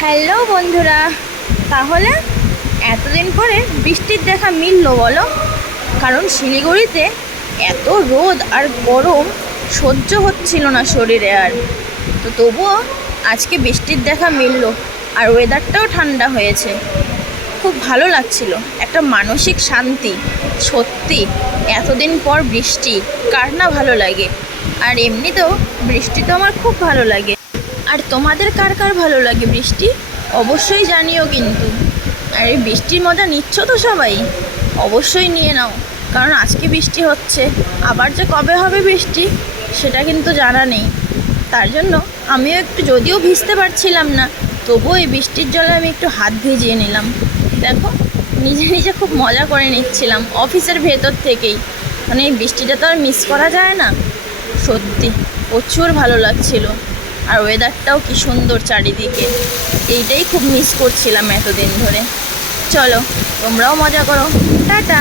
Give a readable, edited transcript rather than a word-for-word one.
Hello বন্ধুরা, তাহলে এতদিন পরে বৃষ্টির দেখা মিললো বলো? কারণ শিলিগুড়িতে এত রোদ আর গরম সহ্য হচ্ছিল না শরীরে আর। তো তবুও আজকে বৃষ্টির দেখা মিললো, আর ওয়েদারটাও ঠান্ডা হয়েছে, খুব ভালো লাগছিল, একটা মানসিক শান্তি। সত্যি এতদিন পর বৃষ্টি কার না ভালো লাগে? আর এমনিতেও বৃষ্টি তো আমার খুব ভালো লাগে। আর তোমাদের কার কার ভালো লাগে বৃষ্টি? অবশ্যই জানিও কিন্তু। আর এই বৃষ্টির মজা নিচ্ছ তো সবাই? অবশ্যই নিয়ে নাও, কারণ আজকে বৃষ্টি হচ্ছে, আবার যে কবে হবে বৃষ্টি সেটা কিন্তু জানা নেই। তার জন্য আমিও একটু, যদিও ভিজতে পারছিলাম না, তবুও এই বৃষ্টির জলে আমি একটু হাত ভিজিয়ে নিলাম। দেখো, নিজে নিজে খুব মজা করে নিচ্ছিলাম অফিসের ভেতর থেকেই। মানে এই বৃষ্টিটা তো আর মিস করা যায় না। সত্যি প্রচুর ভালো লাগছিল। আর ওয়েদারটাও কি সুন্দর চারিদিকে, এইটাই খুব মিস করছিলাম এতদিন ধরে। চলো তোমরাও মজা করো। টাটা।